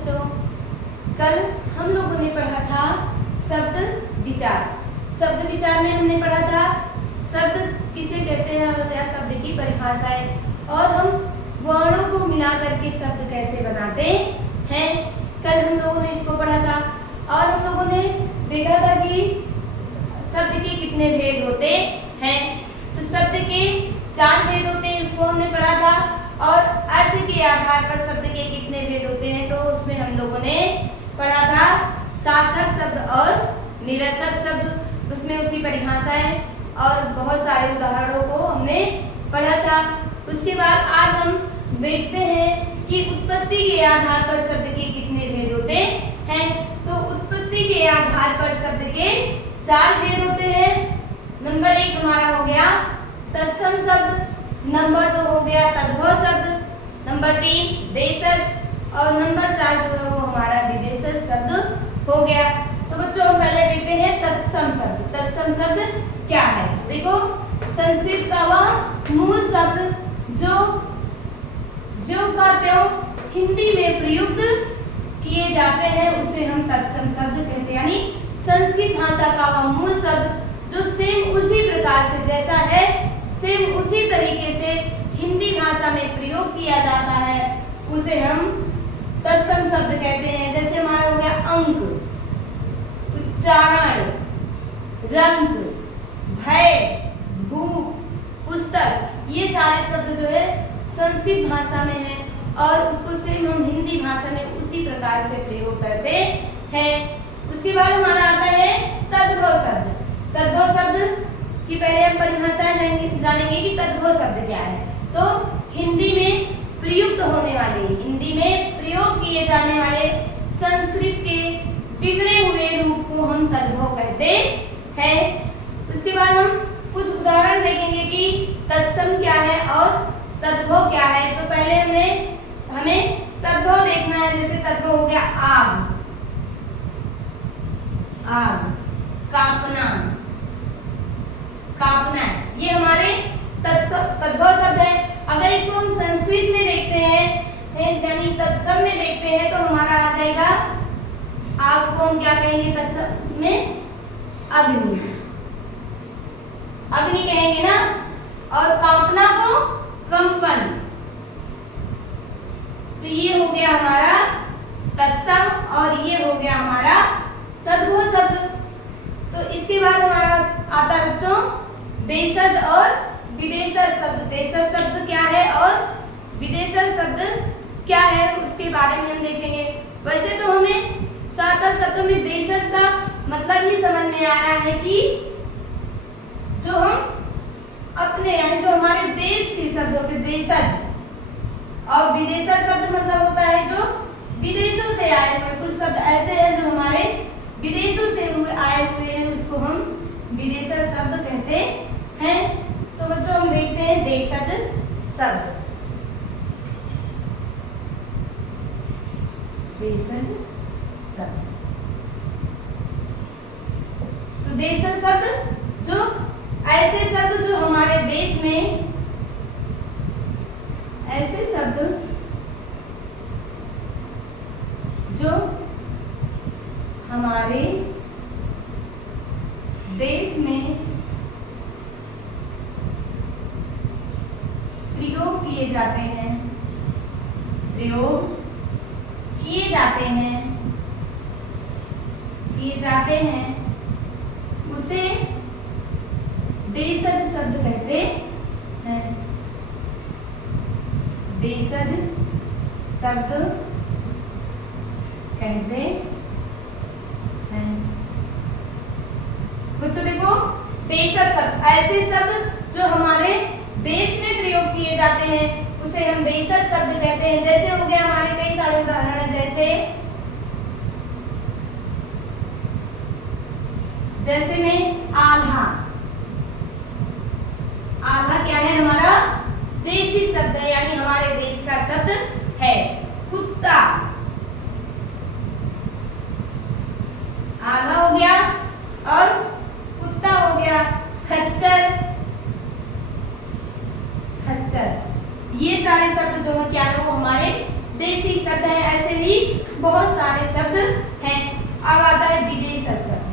बच्चों, कल हम लोगों ने पढ़ा था शब्द विचार। शब्द विचार में हमने पढ़ा था शब्द किसे कहते हैं या शब्द की परिभाषाएं, और हम वर्णों को मिला करके शब्द कैसे बनाते हैं। कल हम लोगों ने इसको पढ़ा था और हम लोगों ने देखा था कि शब्द के कितने भेद होते हैं। तो शब्द के 4 भेद होते हैं, उसको हमने पढ़ा था, और अर्थ के आधार पर शब्द के कितने भेद होते हैं तो उसमें हम लोगों ने पढ़ा था सार्थक शब्द और निरर्थक शब्द। उसमें उसकी परिभाषाएं और बहुत सारे उदाहरणों को हमने पढ़ा था। उसके बाद आज हम देखते हैं कि उत्पत्ति के आधार पर शब्द के कितने भेद होते हैं। तो उत्पत्ति के आधार पर शब्द के 4 भेद होते हैं। नंबर 1 हमारा हो गया तत्सम शब्द, नंबर 2 हो गया तद्भव शब्द, नंबर 3 देशज, और नंबर 4 जो है वो हमारा विदेशज शब्द हो गया। तो बच्चों हम पहले देखते हैं तत्सम शब्द। तत्सम शब्द क्या है? देखो, संस्कृत का वह मूल शब्द जो का त्यों हिंदी में प्रयुक्त किए जाते हैं उसे हम तत्सम शब्द कहते हैं। यानी संस्कृत भाषा का वह मूल शब्द जो सेम उसी प्रकार से जैसा है, सेम उसी तरीके से हिंदी भाषा में प्रयोग किया जाता है, उसे हम तत्सम शब्द कहते हैं। जैसे हमारा हो गया अंक, उच्चारण, रंग, भय, धूप, पुस्तक, ये सारे शब्द जो है संस्कृत भाषा में है और उसको सेम हम हिंदी भाषा में उसी प्रकार से प्रयोग करते हैं। उसके बाद हमारा आता है तद्भव शब्द। तद्भव शब्द की पहले हम परिभाषाएं जानेंगे कि तद्भव शब्द क्या है। तो हिंदी में प्रयुक्त होने वाले, हिंदी में प्रयोग किए जाने वाले संस्कृत के बिगड़े हुए रूप को हम तद्भव कहते हैं। उसके बाद हम कुछ उदाहरण देखेंगे कि तत्सम क्या है और तद्भव क्या है। तो पहले हमें तद्भव देखना है। जैसे तद्भव हो गया आग, आग, कांपना, कांपना, ये हमारे तद्भव शब्द है। अगर इसको हम संस्कृत में देखते हैं यानी तत्सम में देखते हैं तो हमारा आ जाएगा, आग को हम क्या कहेंगे तत्सम में? अग्नि, अग्नि कहेंगे ना। और कांपना को कंपन। तो ये हो गया हमारा तत्सम और ये हो गया हमारा तद्भव शब्द। तो इसके बाद हमारा आता है बच्चों देशज और विदेशज शब्द। देशज शब्द क्या है और विदेशज शब्द क्या है उसके बारे में हम देखेंगे। वैसे तो हमें सार्थक शब्दों में देशज का मतलब ही समझ में आ रहा है कि जो हम अपने यानी जो हमारे देश के शब्द होते देशज, और विदेशज शब्द मतलब होता है जो विदेशों से आए हुए कुछ शब्द ऐसे हैं जो हमारे विदेशों से आए हुए हैं, उसको हम विदेशज शब्द कहते हैं। तो बच्चों हम देखते हैं देशज शब्द। देशज शब्द, तो देशज शब्द जो ऐसे शब्द जो हमारे देश में, ऐसे शब्द जो हमारे देश में प्रयोग किए जाते हैं, प्रयोग किए जाते हैं, उसे देशज शब्द कहते हैं। देशज शब्द कहते हैं। बच्चों देखो, देशज शब्द ऐसे शब्द जो हमारे देश में प्रयोग किए जाते हैं उसे हम देशज शब्द कहते हैं। जैसे हो गया हमारे कई सारे उदाहरण हैं, जैसे में आल्हा। आल्हा क्या है? हमारा देशी शब्द है, यानी हमारे देश का शब्द है। कुत्ता, आल्हा हो गया और कुत्ता हो गया। खच्चर, खच्चर, ये सारे शब्द जो है क्या है वो हमारे देसी शब्द है, ऐसे भी बहुत सारे शब्द हैं। अब आता है विदेशज शब्द।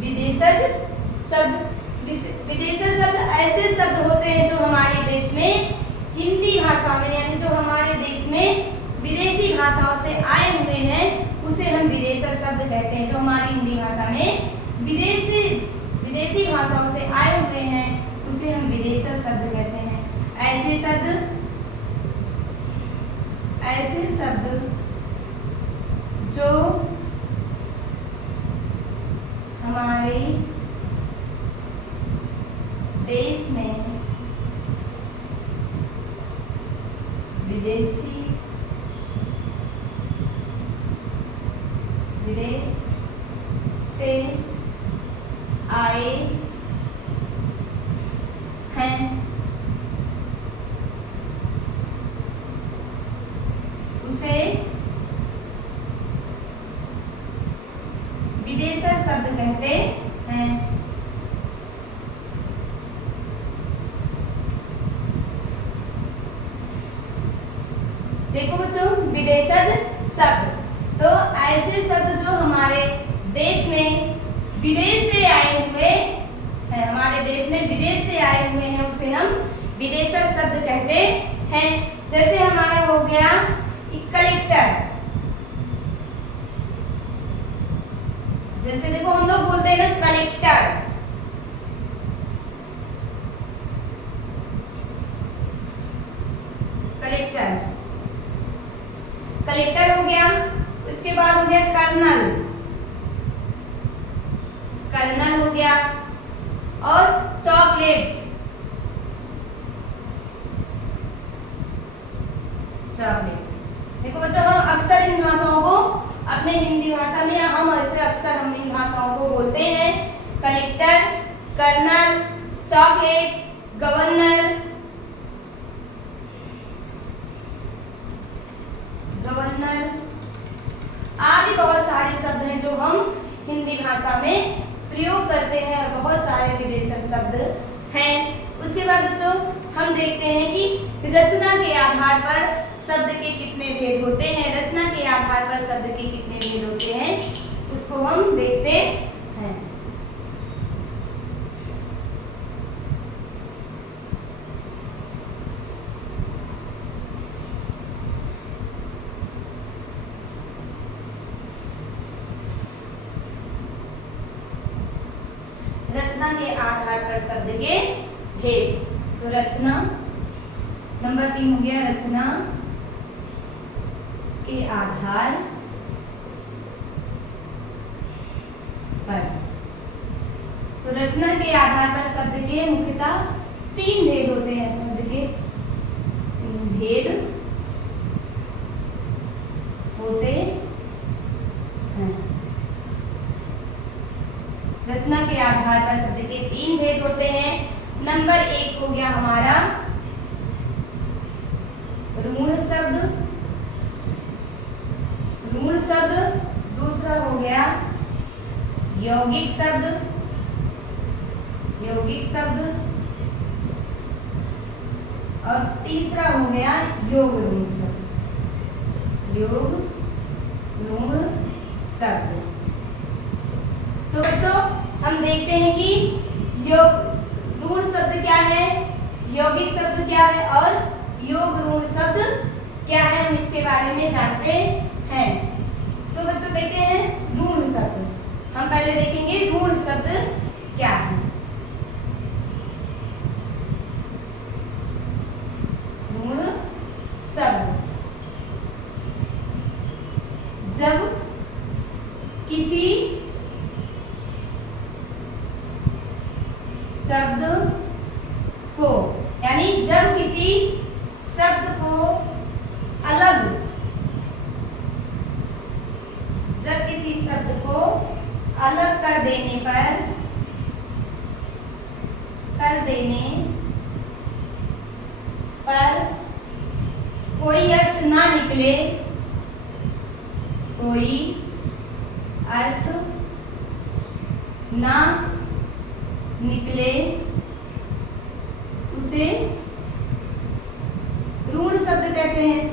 विदेशज शब्द, विदेशज शब्द ऐसे शब्द होते हैं जो हमारे देश में हिंदी भाषा में, यानी जो हमारे देश में विदेशी भाषाओं से आए हुए हैं, उसे हम विदेशज शब्द कहते हैं। जो हमारी हिंदी भाषा में विदेशी भाषाओं से आए हुए हैं, उसे हम विदेशज शब्द कहते हैं। ऐसे शब्द जो हमारे देश में विदेश से आए हैं, उसे विदेशज शब्द कहते हैं। देखो बच्चों, विदेशज शब्द तो ऐसे शब्द जो हमारे देश में विदेश से आए हुए हैं, हमारे देश में विदेश से आए हुए हैं, उसे हम विदेशज शब्द कहते हैं। जैसे हमारा हो गया कलेक्टर। जैसे देखो हम लोग बोलते हैं ना कलेक्टर, कलेक्टर हो गया। उसके बाद हो गया कर्नल हो गया। और चॉकलेट, देखो बच्चों, हम अक्सर इन भाषाओं को अपने हिंदी भाषा में, या हम ऐसे अक्सर हम इन भाषाओं को बोलते हैं कलेक्टर, कर्नल, चॉकलेट, गवर्नर आदि बहुत सारे शब्द हैं जो हम हिंदी भाषा में प्रयोग करते हैं, और बहुत सारे विदेशज शब्द हैं। उसके बाद बच्चों हम देखते हैं कि रचना के आधार पर शब्द के कितने भेद होते हैं। रचना के आधार पर शब्द के कितने भेद होते हैं, उसको हम देखते हैं। रचना के आधार पर शब्द के भेद। तो रचना नंबर 3 हो गया, रचना के आधार पर। तो रचना के आधार पर शब्द के मुख्यतः 3 भेद होते हैं। शब्द के 3 भेद होते हैं। रचना के आधार पर शब्द के 3 भेद होते हैं। नंबर 1 हो गया हमारा ऋण शब्द। दूसरा हो गया यौगिक शब्द। और तीसरा हो गया योग ऋण शब्द। तो बच्चों हम देखते हैं कि ऋण शब्द क्या है, यौगिक शब्द क्या है और योग ऋण शब्द क्या है, हम इसके बारे में जानते हैं। तो बच्चों देखते हैं ऋण शब्द। हम पहले देखेंगे ऋण शब्द क्या है। ऋण शब्द जब किसी शब्द को, यानी जब किसी शब्द को अलग कर देने पर कोई अर्थ ना निकले, निकले उसे ऋण शब्द कहते हैं।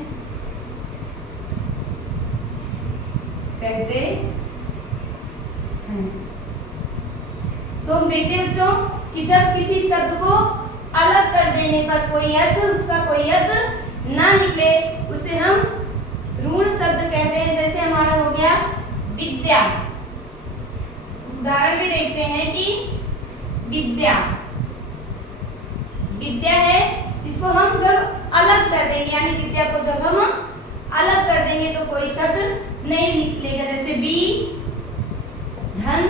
तो हम देखते हैं बच्चों कि जब किसी शब्द को अलग कर देने पर कोई अर्थ उसका कोई अर्थ ना निकले उसे हम ऋण शब्द कहते हैं। जैसे हमारा हो गया विद्या, उदाहरण भी देखते हैं कि विद्या विद्या है, इसको हम जब अलग कर देंगे यानी विद्या को जब हम अलग कर देंगे तो कोई शब्द नहीं निकलेगा। जैसे बी धन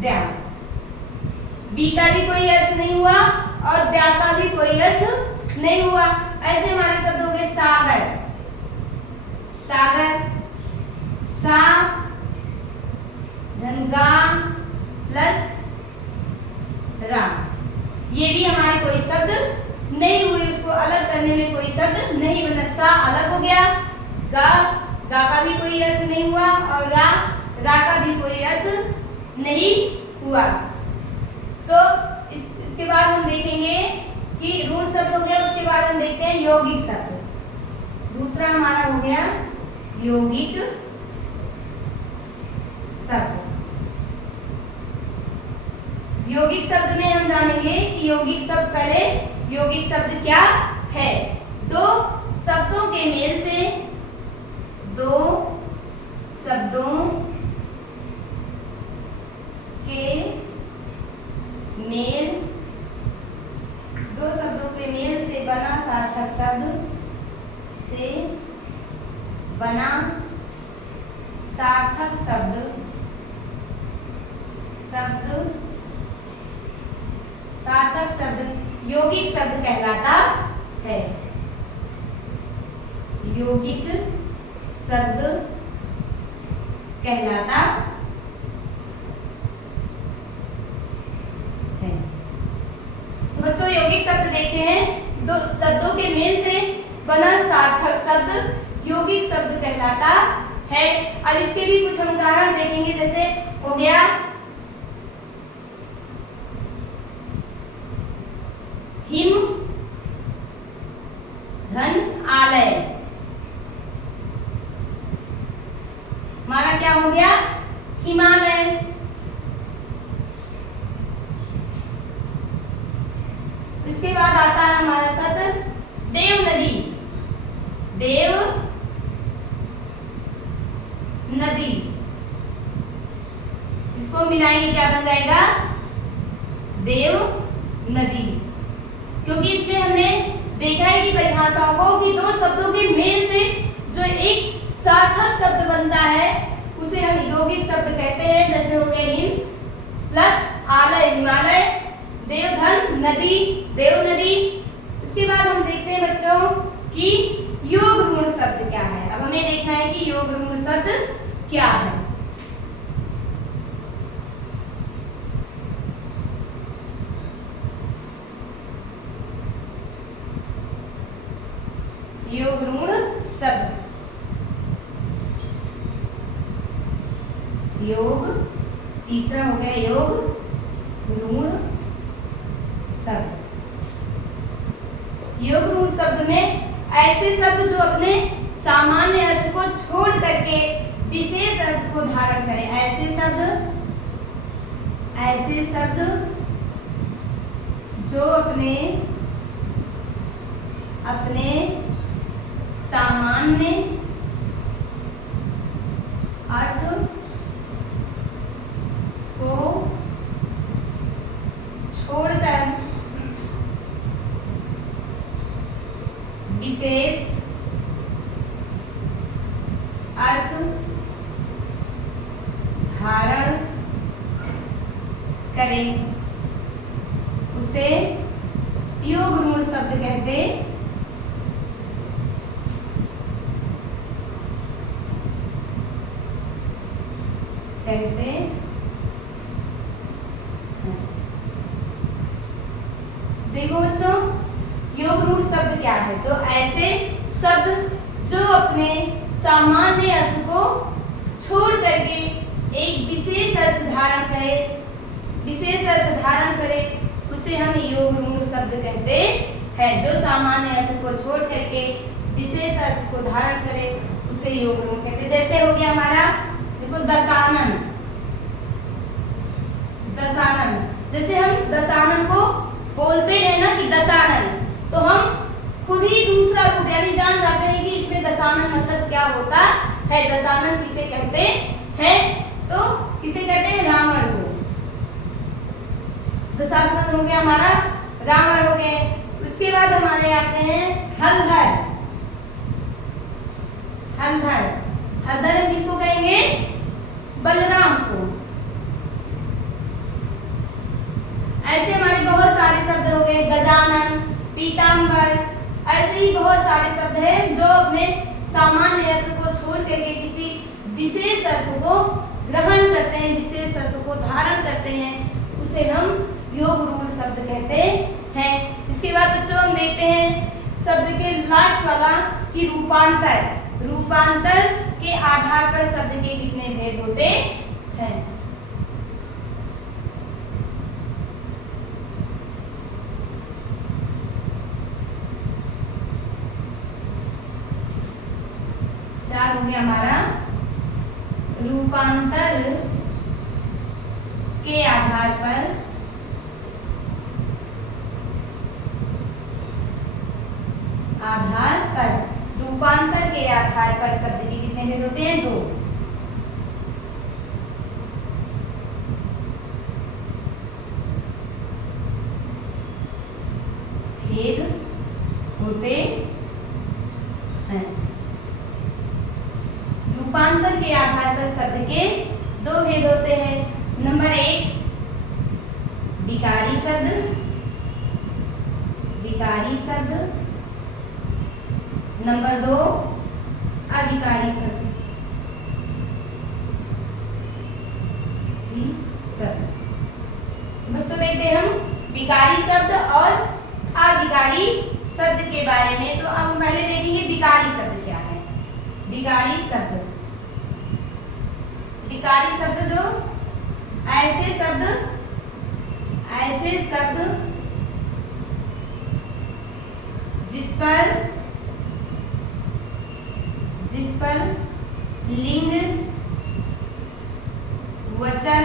द्या, बी का भी कोई अर्थ नहीं हुआ और द्या का भी कोई अर्थ नहीं हुआ। ऐसे हमारे शब्द हो गए सागर, सागर, सा धन गा प्लस रा, ये भी हमारे कोई शब्द नहीं हुए, उसको अलग करने में कोई शब्द नहीं बना। सा अलग हो गया, गा गा का भी कोई अर्थ नहीं हुआ और रा का भी कोई अर्थ नहीं हुआ। तो इसके बाद हम देखेंगे कि ऋण शब्द हो गया, उसके बाद हम देखते हैं यौगिक शब्द। दूसरा हमारा हो गया यौगिक शब्द। यौगिक शब्द में हम जानेंगे कि यौगिक शब्द, पहले यौगिक शब्द क्या है। दो शब्दों के मेल से, दो शब्दों के मेल, दो शब्दों के मेल से बना सार्थक शब्द, से बना सार्थक शब्द, सार्थक शब्द यौगिक शब्द कहलाता है। यौगिक शब्द कहलाता है। तो बच्चों यौगिक शब्द देखते हैं, दो शब्दों के मेल से बना सार्थक शब्द यौगिक शब्द कहलाता है। अब इसके भी कुछ हम उदाहरण देखेंगे। जैसे हो गया हिम धन आलय, हमारा क्या हो गया हिमालय। इसके बाद आता है हमारा शब्द देव नदी, देव नदी, इसको मिलाएंगे क्या बन जाएगा देव नदी। क्योंकि इसमें हमने देखा है कि परिभाषाओं को कि दो शब्दों के मेल से जो एक सार्थक शब्द बनता है उसे हम यौगिक शब्द कहते हैं। जैसे हो गए हिम प्लस आलय हिमालय, देवधन नदी देव नदी। उसके बाद हम देखते हैं बच्चों कि योग ऋण शब्द क्या है। अब हमें देखना है कि योग ऋण शब्द क्या है। योग ऋण शब्द, योग तीसरा हो गया योग ऋण शब्द। योग ऋण शब्द में ऐसे शब्द जो अपने सामान्य अर्थ को छोड़ करके विशेष अर्थ को धारण करें, ऐसे शब्द जो अपने सामान्य अर्थ को छोड़कर विशेष अर्थ धारण करें उसे योग ऋण शब्द कहते हैं। देखो बच्चों योग ऋण शब्द क्या है। तो ऐसे शब्द जो अपने सामान्य अर्थ को छोड़ करके एक विशेष अर्थ धारण करे विशेष अर्थ धारण करे उसे हम योग रूढ़ शब्द कहते हैं। जो सामान्य अर्थ को छोड़ करके विशेष अर्थ को धारण करे उसे योग रूढ़ कहते हैं। जैसे हो गया हमारा देखो दशानन, दशानन, जैसे हम दशानन को बोलते हैं ना कि दशानन, तो हम खुद ही दूसरा रूप यानी जान जाते हैं कि इसमें दशानन मतलब क्या होता है। दशानन किसे कहते हैं, तो किसे कहते हैं, रावण को। दशानन हो गया हमारा रावण हो गए। उसके बाद हमारे आते हैं हलधर। हलधर, हलधर हम किसको कहेंगे, बलराम को। ऐसे हमारे बहुत सारे शब्द हो गए, गजानन, पीताम्बर, ऐसे ही बहुत सारे शब्द हैं जो अपने सामान्य अर्थ को छोड़ करके किसी विशेष अर्थ को ग्रहण करते हैं, विशेष अर्थ को धारण करते हैं, उसे हम योग रूढ़ शब्द कहते हैं। इसके बाद बच्चों हम देखते हैं शब्द के लास्ट वाला कि रूपांतर। रूपांतर के आधार पर शब्द के कितने भेद होते हैं। चार हो गया हमारा रूपांतर के आधार पर रूपांतर के आधार पर शब्द के कितने भेद होते हैं, दो। भेद होते हैं। रूपांतर के आधार पर शब्द के दो भेद होते हैं। नंबर 1 विकारी शब्द, विकारी शब्द। नंबर 2 अविकारी शब्द, बच्चों देखते हैं हम विकारी शब्द और अविकारी शब्द के बारे में। तो अब पहले देखेंगे विकारी शब्द क्या है। विकारी शब्द, विकारी शब्द जो ऐसे शब्द जिस पर लिंग, वचन,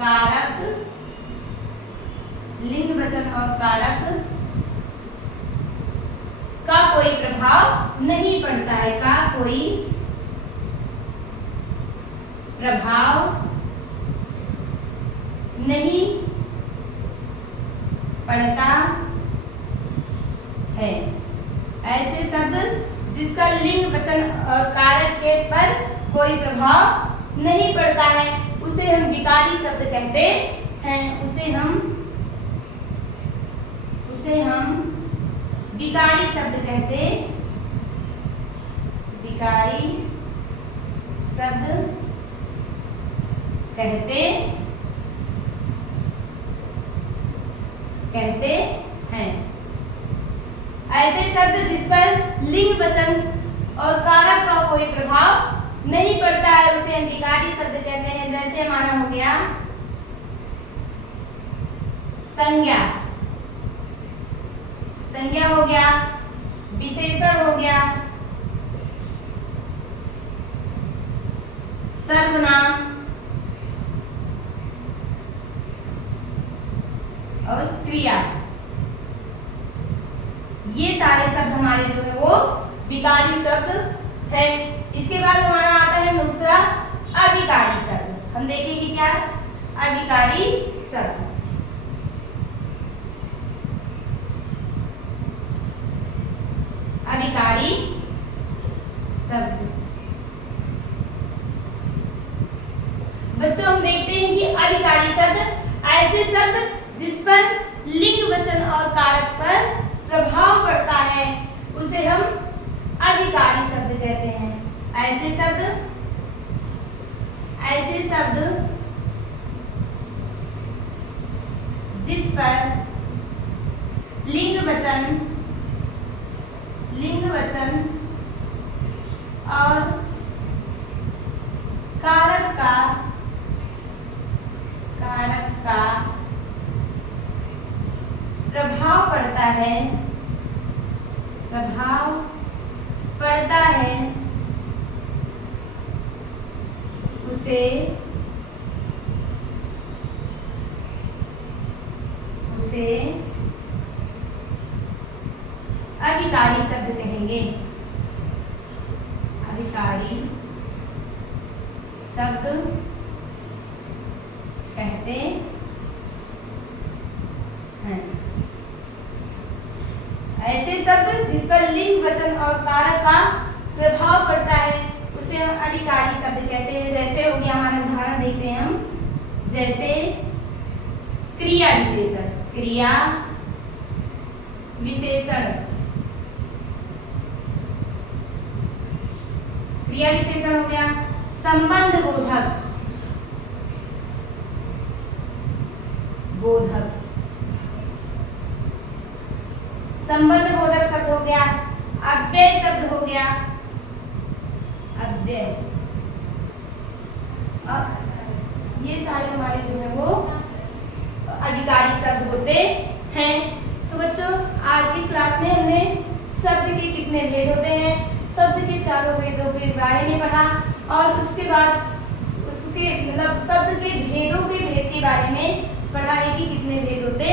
कारक, लिंग, वचन और कारक का कोई प्रभाव नहीं पड़ता है, का कोई प्रभाव नहीं पड़ता है। ऐसे शब्द जिसका लिंग, वचन और कारक के पर कोई प्रभाव नहीं पड़ता है उसे हम विकारी शब्द कहते हैं। उसे हम विकारी शब्द कहते, विकारी शब्द कहते हैं। ऐसे शब्द जिस पर लिंग, वचन और कारक का कोई प्रभाव नहीं पड़ता है उसे हम विकारी शब्द कहते हैं। जैसे हमारा हो गया संज्ञा, संज्ञा हो गया, विशेषण हो गया, सर्वनाम और क्रिया, ये सारे शब्द हमारे जो है वो विकारी शब्द है। इसके बाद हमारा आता है दूसरा अविकारी शब्द। हम देखेंगे क्या अविकारी शब्द। अविकारी शब्द बच्चों हम देखते हैं कि अविकारी शब्द ऐसे शब्द जिस पर लिंग, वचन और कारक पर प्रभाव पड़ता है उसे हम अविकारी शब्द कहते हैं। ऐसे शब्द जिस पर लिंग, वचन और कारक का प्रभाव पड़ता है, प्रभाव पड़ता है, उसे अभिकारी शब्द कहेंगे, अभिकारी शब्द कहते हैं। ऐसे शब्द जिस पर लिंग, वचन और कारक का प्रभाव पड़ता है उसे हम अभिकारी शब्द कहते हैं। जैसे हो गया, हमारा उदाहरण देखते हैं हम, जैसे क्रिया विशेषण, क्रिया विशेषण, क्रिया विशेषण हो गया। संबंध बोधक, बोधक, संबंध बोधक शब्द हो गया। अव्यय शब्द हो गया, अव्यय। ये सारे हमारे जो है वो अधिकारी शब्द होते हैं। तो बच्चों, आज की क्लास में हमने शब्द के कितने भेद होते हैं, शब्द के चारों भेदों के बारे में पढ़ा, और उसके बाद उसके मतलब शब्द के भेदों के भेद के बारे में पढ़ा है कि कितने भेद होते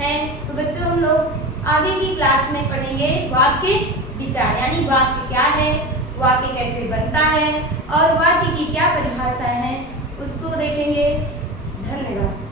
हैं। तो बच्चों, हम लोग आगे की क्लास में पढ़ेंगे वाक्य विचार, यानी वाक्य क्या है, वाक्य कैसे बनता है और वाक्य की क्या परिभाषा है, उसको देखेंगे। धन्यवाद।